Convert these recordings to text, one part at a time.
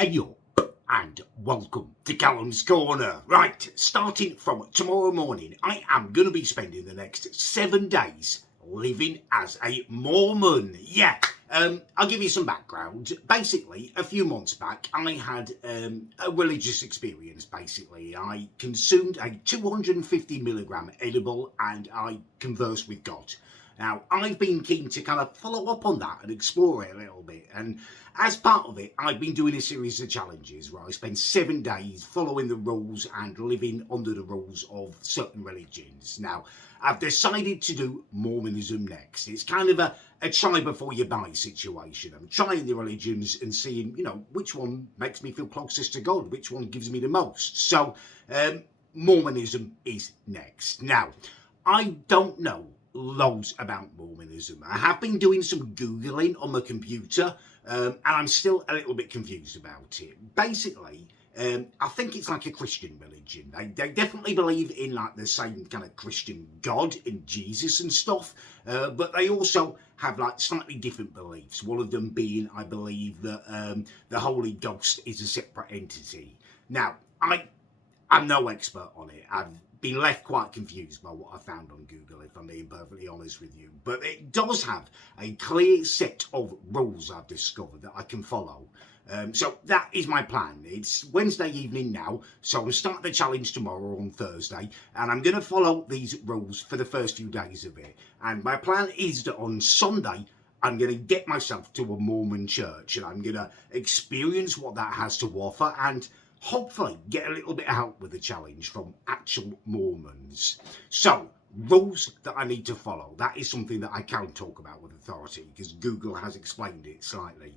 Hey up and welcome to Callums Corner. Right, starting from tomorrow morning, I am going to be spending the next 7 days living as a Mormon. Yeah, I'll give you some background. Basically, a few months back, I had a religious experience, basically. I consumed a 250 milligram edible and I conversed with God. Now, I've been keen to kind of follow up on that and explore it a little bit. And as part of it, I've been doing a series of challenges where I spend 7 days following the rules and living under the rules of certain religions. Now, I've decided to do Mormonism next. It's kind of a try before you buy situation. I'm trying the religions and seeing, which one makes me feel closest to God, which one gives me the most. So, Mormonism is next. Now, I don't know loads about Mormonism. I have been doing some Googling on my computer, and I'm still a little bit confused about it. Basically, I think it's like a Christian religion. They definitely believe in like the same kind of Christian God in Jesus and stuff, but they also have like slightly different beliefs. One of them being, I believe, that the Holy Ghost is a separate entity. Now, I'm no expert on it. I've been left quite confused by what I found on Google, if I'm being perfectly honest with you. But it does have a clear set of rules I've discovered that I can follow. So that is my plan. It's Wednesday evening now, so I'm starting the challenge tomorrow on Thursday, and I'm going to follow these rules for the first few days of it. And my plan is that on Sunday, I'm going to get myself to a Mormon church, and I'm going to experience what that has to offer, and hopefully get a little bit of help with the challenge from actual Mormons. So, rules that I need to follow. That is something that I can talk about with authority because Google has explained it slightly.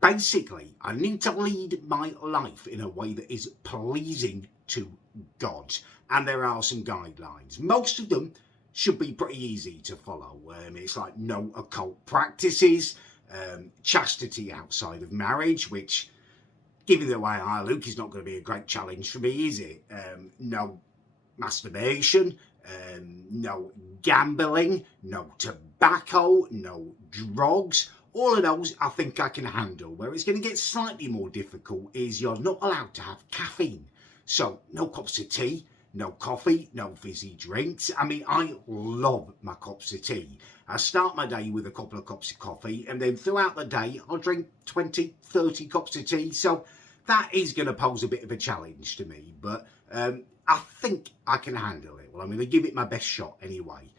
Basically, I need to lead my life in a way that is pleasing to God. And there are some guidelines. Most of them should be pretty easy to follow. It's like no occult practices, chastity outside of marriage, which, given the way I look, is not going to be a great challenge for me, is it? No masturbation, no gambling, no tobacco, no drugs. All of those I think I can handle. Where it's going to get slightly more difficult is you're not allowed to have caffeine. So no cups of tea, no coffee, no fizzy drinks. I mean, I love my cups of tea. I start my day with a couple of cups of coffee, and then throughout the day, I'll drink 20, 30 cups of tea. So that is going to pose a bit of a challenge to me, but I think I can handle it. Well, I'm going to give it my best shot anyway.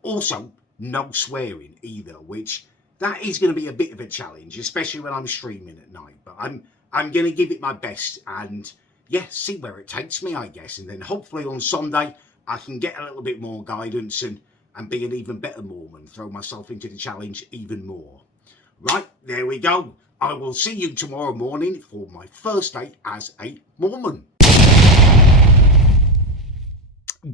Also, no swearing either, which that is going to be a bit of a challenge, especially when I'm streaming at night. But I'm going to give it my best and, yeah, see where it takes me, I guess. And then hopefully on Sunday, I can get a little bit more guidance and be an even better Mormon, throw myself into the challenge even more. Right, there we go. I will see you tomorrow morning for my first day as a Mormon.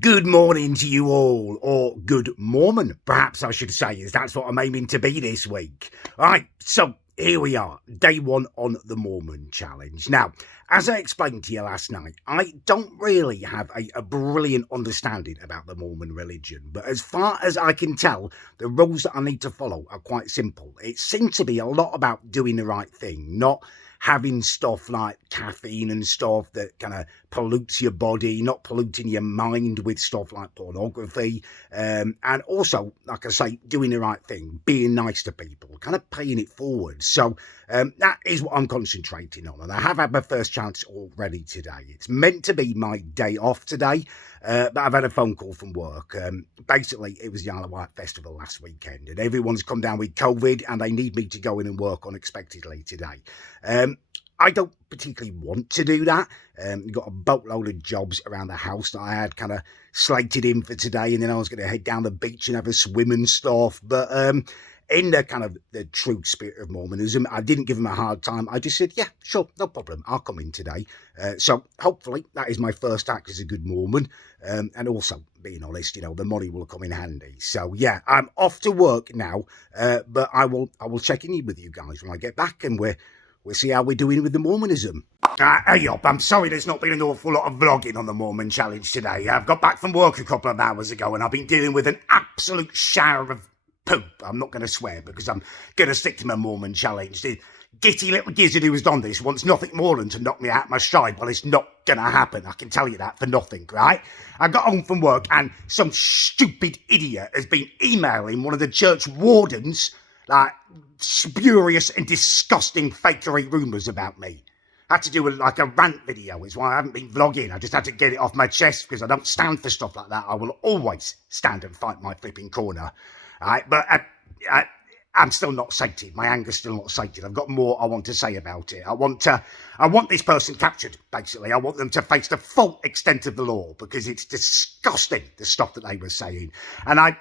Good morning to you all, or good Mormon, perhaps I should say, as that's what I'm aiming to be this week. Right, so here we are, day 1 on the Mormon challenge. Now, as I explained to you last night, I don't really have a brilliant understanding about the Mormon religion, but as far as I can tell, the rules that I need to follow are quite simple. It seems to be a lot about doing the right thing, not having stuff like caffeine and stuff that kind of pollutes your body, not polluting your mind with stuff like pornography, and also, like I say, doing the right thing, being nice to people, kind of paying it forward. So that is what I'm concentrating on, and I have had my first chance already today. It's meant to be my day off today, but I've had a phone call from work. Basically, it was the Isle of Wight Festival last weekend, and everyone's come down with COVID, and they need me to go in and work unexpectedly today. I don't particularly want to do that. Got a boatload of jobs around the house that I had kind of slated in for today, and then I was going to head down the beach and have a swim and stuff. But in the kind of the true spirit of Mormonism, I didn't give him a hard time. I just said, yeah, sure, no problem. I'll come in today. So hopefully that is my first act as a good Mormon. And also, being honest, the money will come in handy. So yeah, I'm off to work now, but I will check in with you guys when I get back, and we'll see how we're doing with the Mormonism. Hey up, I'm sorry there's not been an awful lot of vlogging on the Mormon challenge today. I've got back from work a couple of hours ago and I've been dealing with an absolute shower of poop. I'm not going to swear because I'm going to stick to my Mormon challenge. gitty little gizzard who has done this wants nothing more than to knock me out my stride. Well, it's not going to happen. I can tell you that for nothing, right? I got home from work and some stupid idiot has been emailing one of the church wardens, like, spurious and disgusting fakery rumours about me. I had to do a rant video, is why I haven't been vlogging. I just had to get it off my chest because I don't stand for stuff like that. I will always stand and fight my flipping corner. Right? But I'm still not sated. My anger's still not sated. I've got more I want to say about it. I want this person captured, basically. I want them to face the full extent of the law because it's disgusting, the stuff that they were saying. And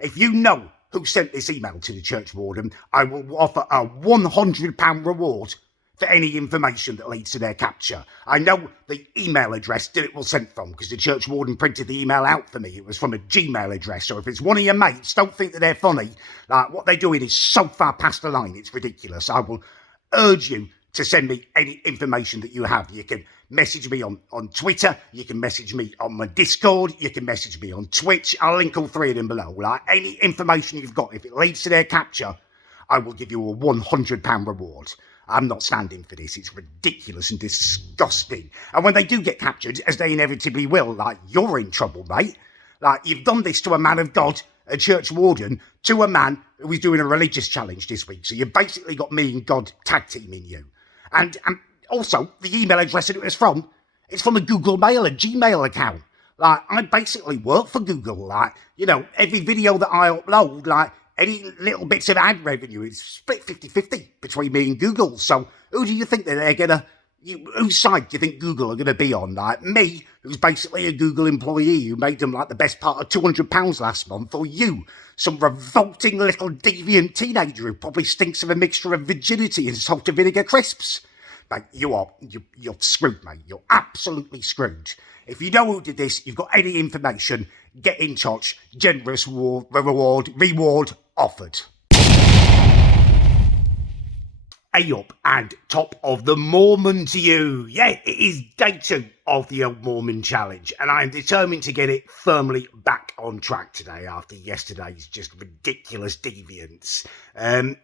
if you know who sent this email to the church warden, I will offer a £100 reward for any information that leads to their capture. I know the email address that it was sent from because the church warden printed the email out for me. It was from a Gmail address. So if it's one of your mates, don't think that they're funny. Like, what they're doing is so far past the line, it's ridiculous. I will urge you to send me any information that you have. You can message me on Twitter. You can message me on my Discord. You can message me on Twitch. I'll link all three of them below. Like, any information you've got, if it leads to their capture, I will give you a £100 reward. I'm not standing for this. It's ridiculous and disgusting. And when they do get captured, as they inevitably will, like, you're in trouble, mate. Like, you've done this to a man of God, a church warden, to a man who was doing a religious challenge this week. So you've basically got me and God tag teaming you. And also, the email address that it was from, it's from a Google Mail, a Gmail account. Like, I basically work for Google. Like, you know, every video that I upload, like, any little bits of ad revenue is split 50-50 between me and Google. So who do you think that they're going to... whose side do you think Google are going to be on? Like, me, who's basically a Google employee who made them like the best part of £200 last month, or you, some revolting little deviant teenager who probably stinks of a mixture of virginity and salt and vinegar crisps? Mate, you're screwed, mate. You're absolutely screwed. If you know who did this, you've got any information, get in touch. Generous reward offered. Hey up and top of the Mormon to you. Yeah, it is day 2 of the old Mormon challenge, and I'm determined to get it firmly back on track today after yesterday's just ridiculous deviance.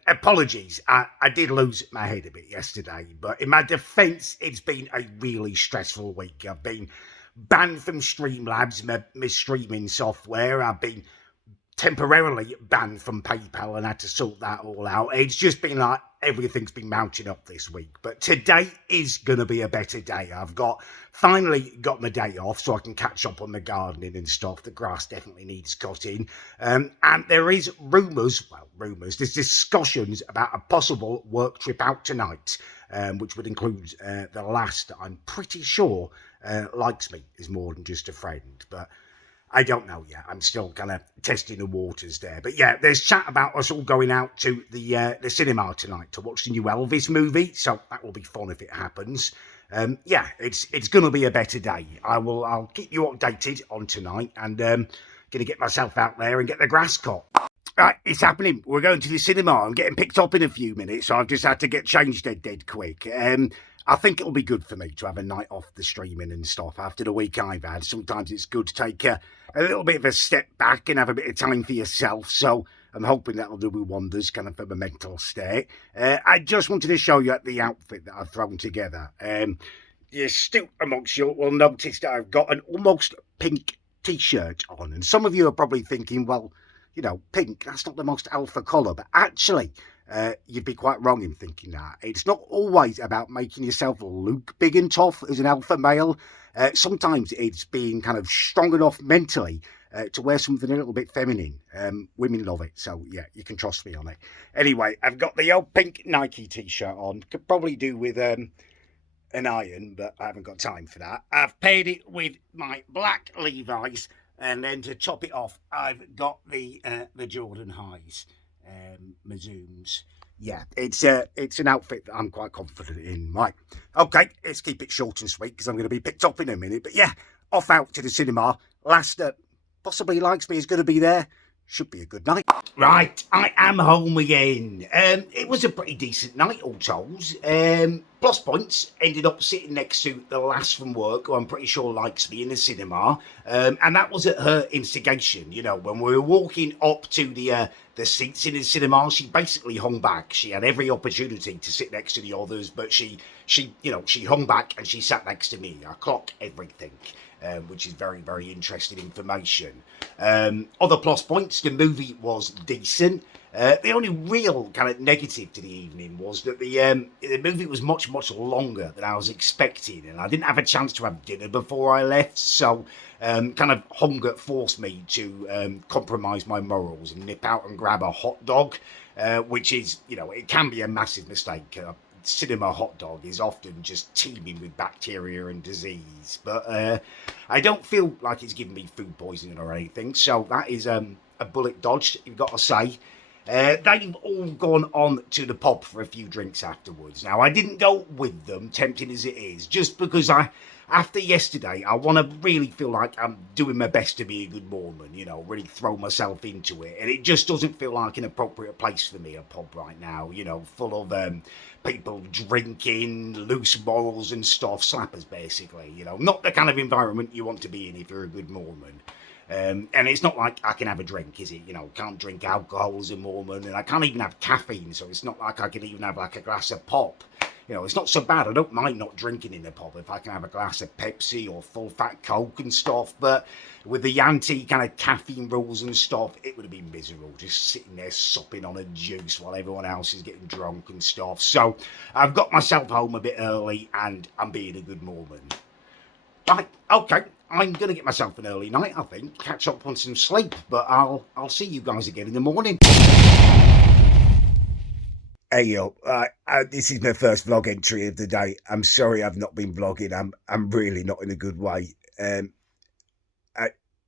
Apologies, I did lose my head a bit yesterday, but in my defence, it's been a really stressful week. I've been banned from Streamlabs, my streaming software. I've been temporarily banned from PayPal and had to sort that all out. It's just been like everything's been mounting up this week. But today is going to be a better day. I've finally got my day off so I can catch up on the gardening and stuff. The grass definitely needs cutting. And there is rumours, there's discussions about a possible work trip out tonight, which would include the lass that I'm pretty sure likes me is more than just a friend. But I don't know yet. I'm still kind of testing the waters there. But yeah, there's chat about us all going out to the cinema tonight to watch the new Elvis movie. So that will be fun if it happens. Yeah, it's going to be a better day. I'll keep you updated on tonight, and going to get myself out there and get the grass cut. Right, it's happening. We're going to the cinema. I'm getting picked up in a few minutes, so I've just had to get changed dead quick. I think it'll be good for me to have a night off the streaming and stuff after the week I've had. Sometimes it's good to take a little bit of a step back and have a bit of time for yourself. So I'm hoping that'll do me wonders kind of for my mental state. I just wanted to show you the outfit that I've thrown together. The astute amongst you will notice that I've got an almost pink t-shirt on. And some of you are probably thinking, well, you know, pink, that's not the most alpha colour. But actually, you'd be quite wrong in thinking that. It's not always about making yourself look big and tough as an alpha male. Sometimes it's being kind of strong enough mentally to wear something a little bit feminine. Women love it, so yeah, you can trust me on it. Anyway, I've got the old pink Nike t-shirt on. Could probably do with an iron, but I haven't got time for that. I've paired it with my black Levi's, and then to top it off, I've got the Jordan highs. My Zooms. Yeah, it's an outfit that I'm quite confident in. Right, okay, let's keep it short and sweet because I'm going to be picked up in a minute. But yeah, off out to the cinema. Last possibly likes me is going to be there. Should be a good night. Right, I am home again. It was a pretty decent night, all told. Plus points, ended up sitting next to the lass from work, who I'm pretty sure likes me, in the cinema. And that was at her instigation. You know, when we were walking up to the seats in the cinema, she basically hung back. She had every opportunity to sit next to the others, but she hung back and she sat next to me. I clock everything. Which is very, very interesting information. Other plus points, the movie was decent. The only real kind of negative to the evening was that the movie was much, much longer than I was expecting, and I didn't have a chance to have dinner before I left, so kind of hunger forced me to compromise my morals and nip out and grab a hot dog, which is, it can be a massive mistake. Cinema hot dog is often just teeming with bacteria and disease, but I don't feel like it's giving me food poisoning or anything, so that is a bullet dodged, you've got to say. They've all gone on to the pub for a few drinks afterwards. Now, I didn't go with them, tempting as it is, just because after yesterday, I want to really feel like I'm doing my best to be a good Mormon, really throw myself into it. And it just doesn't feel like an appropriate place for me, a pub right now, full of people drinking, loose morals and stuff, slappers basically, not the kind of environment you want to be in if you're a good Mormon. And it's not like I can have a drink, is it? Can't drink alcohol as a Mormon, and I can't even have caffeine, so it's not like I can even have like a glass of pop. It's not so bad. I don't mind not drinking in the pub if I can have a glass of Pepsi or full fat Coke and stuff, but with the anti kind of caffeine rules and stuff, it would have been miserable just sitting there supping on a juice while everyone else is getting drunk and stuff. So I've got myself home a bit early and I'm being a good Mormon. Right, okay, I'm going to get myself an early night, I think, catch up on some sleep, but I'll see you guys again in the morning. Hey yo, this is my first vlog entry of the day. I'm sorry I've not been vlogging. I'm really not in a good way. I've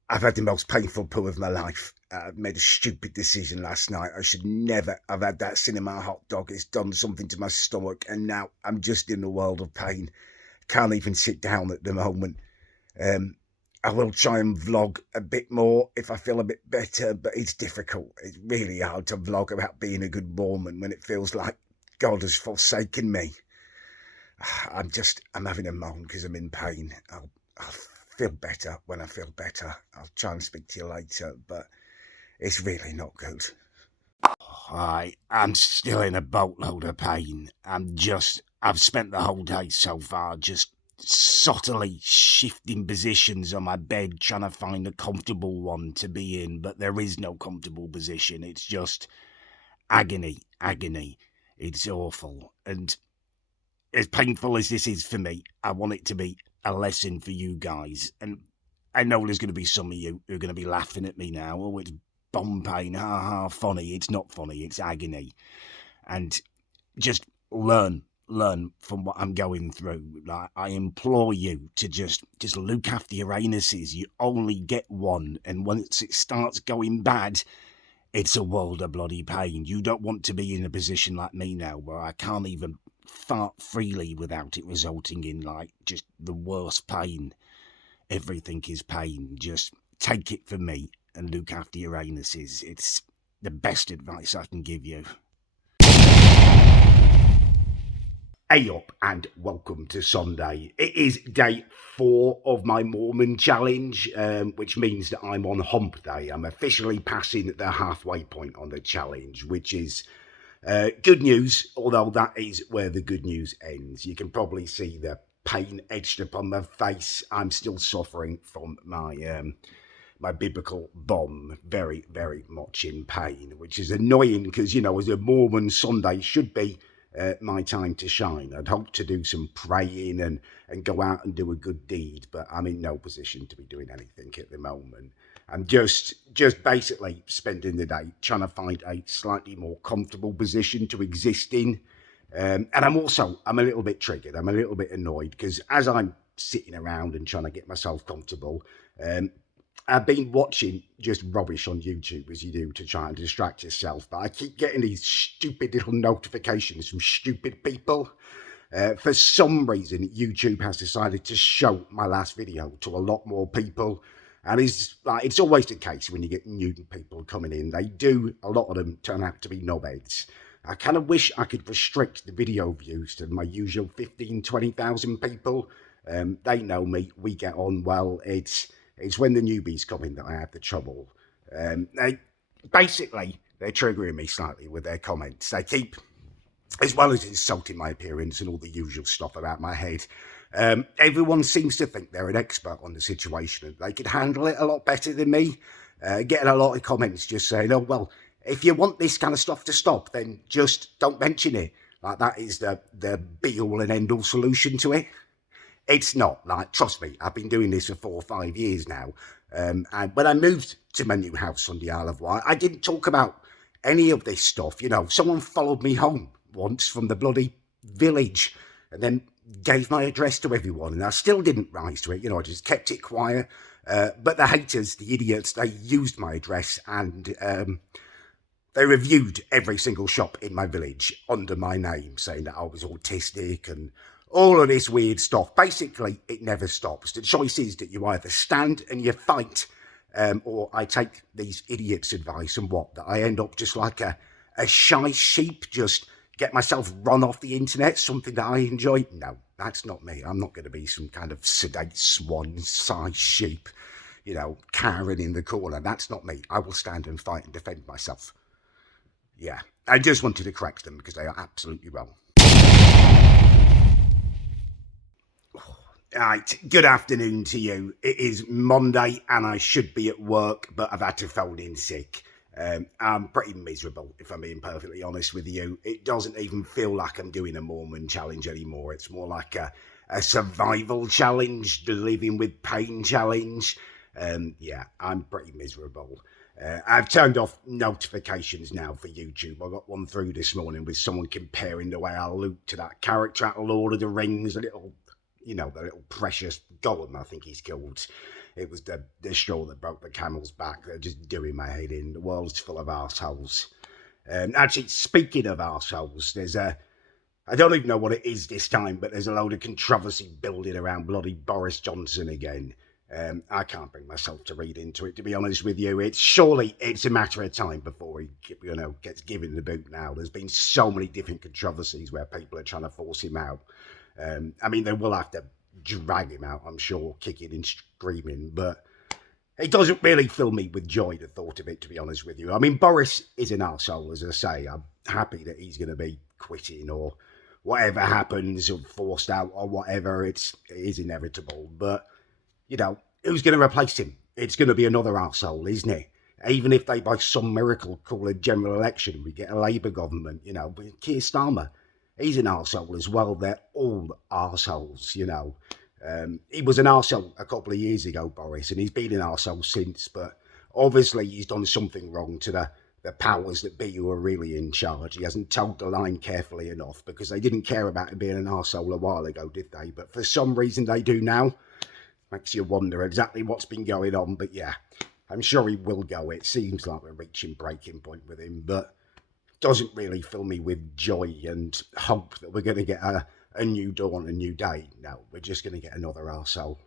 had the most painful poo of my life. I made a stupid decision last night. I should never have had that cinema hot dog. It's done something to my stomach, and now I'm just in a world of pain. Can't even sit down at the moment. I will try and vlog a bit more if I feel a bit better, but it's difficult. It's really hard to vlog about being a good Mormon when it feels like God has forsaken me. I'm having a moan because I'm in pain. I'll feel better when I feel better. I'll try and speak to you later, but it's really not good. I'm still in a boatload of pain. I've spent the whole day so far just subtly shifting positions on my bed, trying to find a comfortable one to be in, but there is no comfortable position. It's just agony. It's awful. And as painful as this is for me, I want it to be a lesson for you guys. And I know there's going to be some of you who are going to be laughing at me now. Oh, it's bomb pain, funny. It's not funny, it's agony. And just learn from what I'm going through. Like, I implore you to just look after your anuses. You only get one, and once it starts going bad, it's a world of bloody pain. You don't want to be in a position like me now, where I can't even fart freely without it resulting in like just the worst pain. Everything is pain. Just take it from me and look after your anuses. It's the best advice I can give you. Hey up and welcome to Sunday. It is day 4 of my Mormon challenge, which means that I'm on hump day. I'm officially passing the halfway point on the challenge, which is good news, although that is where the good news ends. You can probably see the pain etched upon my face. I'm still suffering from my biblical bomb, very, very much in pain, which is annoying because, as a Mormon, Sunday should be my time to shine. I'd hope to do some praying and go out and do a good deed, but I'm in no position to be doing anything at the moment. I'm just basically spending the day trying to find a slightly more comfortable position to exist in. And I'm a little bit triggered. I'm a little bit annoyed because as I'm sitting around and trying to get myself comfortable, I've been watching just rubbish on YouTube, as you do, to try and distract yourself. But I keep getting these stupid little notifications from stupid people. For some reason, YouTube has decided to show my last video to a lot more people. And it's always the case when you get new people coming in. A lot of them turn out to be knobheads. I kind of wish I could restrict the video views to my usual 15, 20,000 people. They know me, we get on well. It's when the newbies come in that I have the trouble. They're triggering me slightly with their comments. They keep, as well as insulting my appearance and all the usual stuff about my head, everyone seems to think they're an expert on the situation and they could handle it a lot better than me. Getting a lot of comments just saying, oh, well, if you want this kind of stuff to stop, then just don't mention it. Like, that is the be-all and end-all solution to it. It's not. Like, trust me, I've been doing this for 4 or 5 years now. And when I moved to my new house on the Isle of Wight, I didn't talk about any of this stuff. You know, someone followed me home once from the bloody village and then gave my address to everyone, and I still didn't rise to it. You know, I just kept it quiet. But the haters, the idiots, they used my address and they reviewed every single shop in my village under my name, saying that I was autistic and all of this weird stuff. Basically, it never stops. The choice is that you either stand and you fight, or I take these idiots' advice and that I end up just like a shy sheep, just get myself run off the internet, something that I enjoy. No, that's not me. I'm not going to be some kind of sedate swan, shy sheep, you know, cowering in the corner. That's not me. I will stand and fight and defend myself. Yeah, I just wanted to correct them because they are absolutely wrong. Right, good afternoon to you. It is Monday and I should be at work, but I've had to phone in sick. I'm pretty miserable, if I'm being perfectly honest with you. It doesn't even feel like I'm doing a Mormon challenge anymore. It's more like a survival challenge, the living with pain challenge. Yeah, I'm pretty miserable. I've turned off notifications now for YouTube. I got one through this morning with someone comparing the way I look to that character out of Lord of the Rings, the little precious golem, I think he's called. It was the straw that broke the camel's back. They're just doing my head in. The world's full of arseholes. Actually, speaking of arseholes, I don't even know what it is this time, but there's a load of controversy building around bloody Boris Johnson again. I can't bring myself to read into it, to be honest with you. It's a matter of time before he, gets given the boot now. There's been so many different controversies where people are trying to force him out. I mean, they will have to drag him out, I'm sure, kicking and screaming, but it doesn't really fill me with joy, the thought of it, to be honest with you. I mean, Boris is an arsehole, as I say. I'm happy that he's going to be quitting or whatever happens, or forced out or whatever. It is inevitable, but, who's going to replace him? It's going to be another arsehole, isn't it? Even if they, by some miracle, call a general election, we get a Labour government, but Keir Starmer, he's an arsehole as well. They're all arseholes, He was an arsehole a couple of years ago, Boris, and he's been an arsehole since, but obviously he's done something wrong to the powers that be who are really in charge. He hasn't told the line carefully enough, because they didn't care about him being an arsehole a while ago, did they? But for some reason they do now. Makes you wonder exactly what's been going on, but yeah, I'm sure he will go. It seems like we're reaching breaking point with him, but doesn't really fill me with joy and hope that we're going to get a new dawn, a new day. No, we're just going to get another arsehole.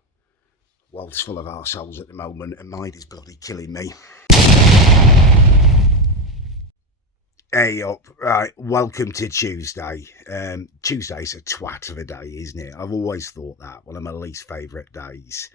World's full of arseholes at the moment, and mine is bloody killing me. Hey up, right, welcome to Tuesday. Tuesday's a twat of a day, isn't it? I've always thought that, one of my least favourite days.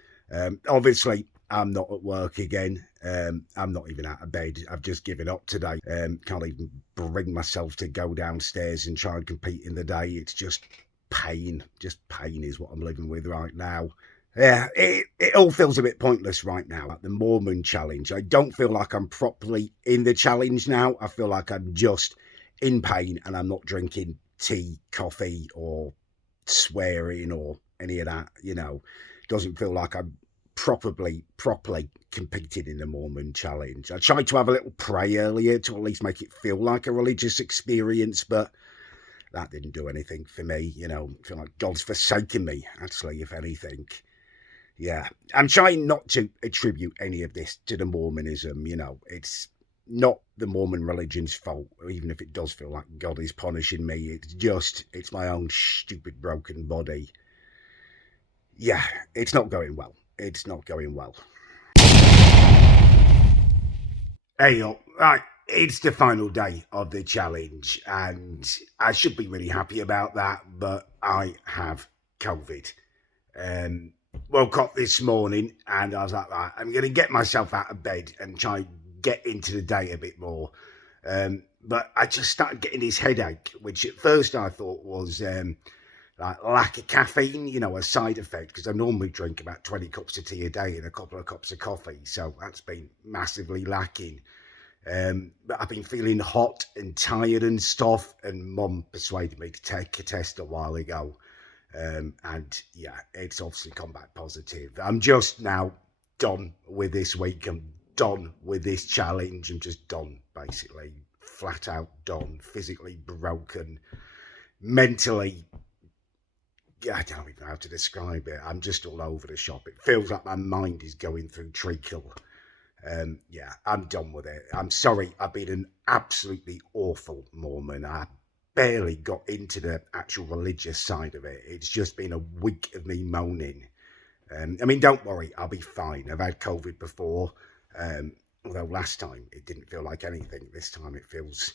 Obviously, I'm not at work again. I'm not even out of bed. I've just given up today. Can't even bring myself to go downstairs and try and compete in the day. It's just pain. Just pain is what I'm living with right now. Yeah, it all feels a bit pointless right now. Like the Mormon challenge, I don't feel like I'm properly in the challenge now. I feel like I'm just in pain and I'm not drinking tea, coffee, or swearing or any of that. Doesn't feel like I'm properly competing in the Mormon challenge. I tried to have a little pray earlier to at least make it feel like a religious experience, but that didn't do anything for me. I feel like God's forsaken me, actually, if anything. Yeah, I'm trying not to attribute any of this to the Mormonism. It's not the Mormon religion's fault, even if it does feel like God is punishing me. It's my own stupid broken body. Yeah, it's not going well. It's not going well. Hey, right, it's the final day of the challenge, and I should be really happy about that, but I have COVID. Um, Woke up this morning and I was like, right, I'm going to get myself out of bed and try and get into the day a bit more. But I just started getting this headache, which at first I thought was like lack of caffeine, a side effect, because I normally drink about 20 cups of tea a day and a couple of cups of coffee. So that's been massively lacking. But I've been feeling hot and tired and stuff, and Mum persuaded me to take a test a while ago. And yeah, it's obviously come back positive. I'm just now done with this week. I'm done with this challenge. I'm just done, basically. Flat out done. Physically broken. Mentally, yeah, I don't even know how to describe it. I'm just all over the shop. It feels like my mind is going through treacle. Yeah, I'm done with it. I'm sorry, I've been an absolutely awful Mormon. I barely got into the actual religious side of it. It's just been a week of me moaning. I mean, don't worry, I'll be fine. I've had COVID before, although last time it didn't feel like anything. This time it feels,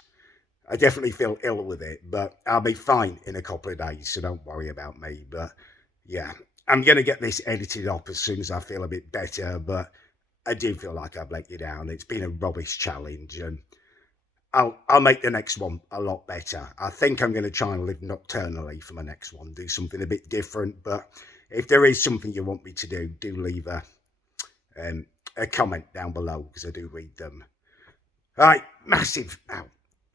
I definitely feel ill with it, but I'll be fine in a couple of days, so don't worry about me. But yeah, I'm going to get this edited up as soon as I feel a bit better, but I do feel like I've let you down. It's been a rubbish challenge, and I'll make the next one a lot better. I think I'm going to try and live nocturnally for my next one, do something a bit different. But if there is something you want me to do leave a comment down below, because I do read them. All right, massive. Ow,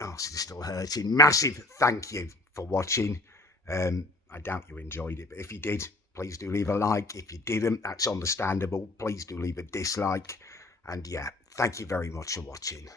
arse is still hurting. Massive thank you for watching. I doubt you enjoyed it, but if you did, please do leave a like. If you didn't, that's understandable. Please do leave a dislike. And yeah, thank you very much for watching.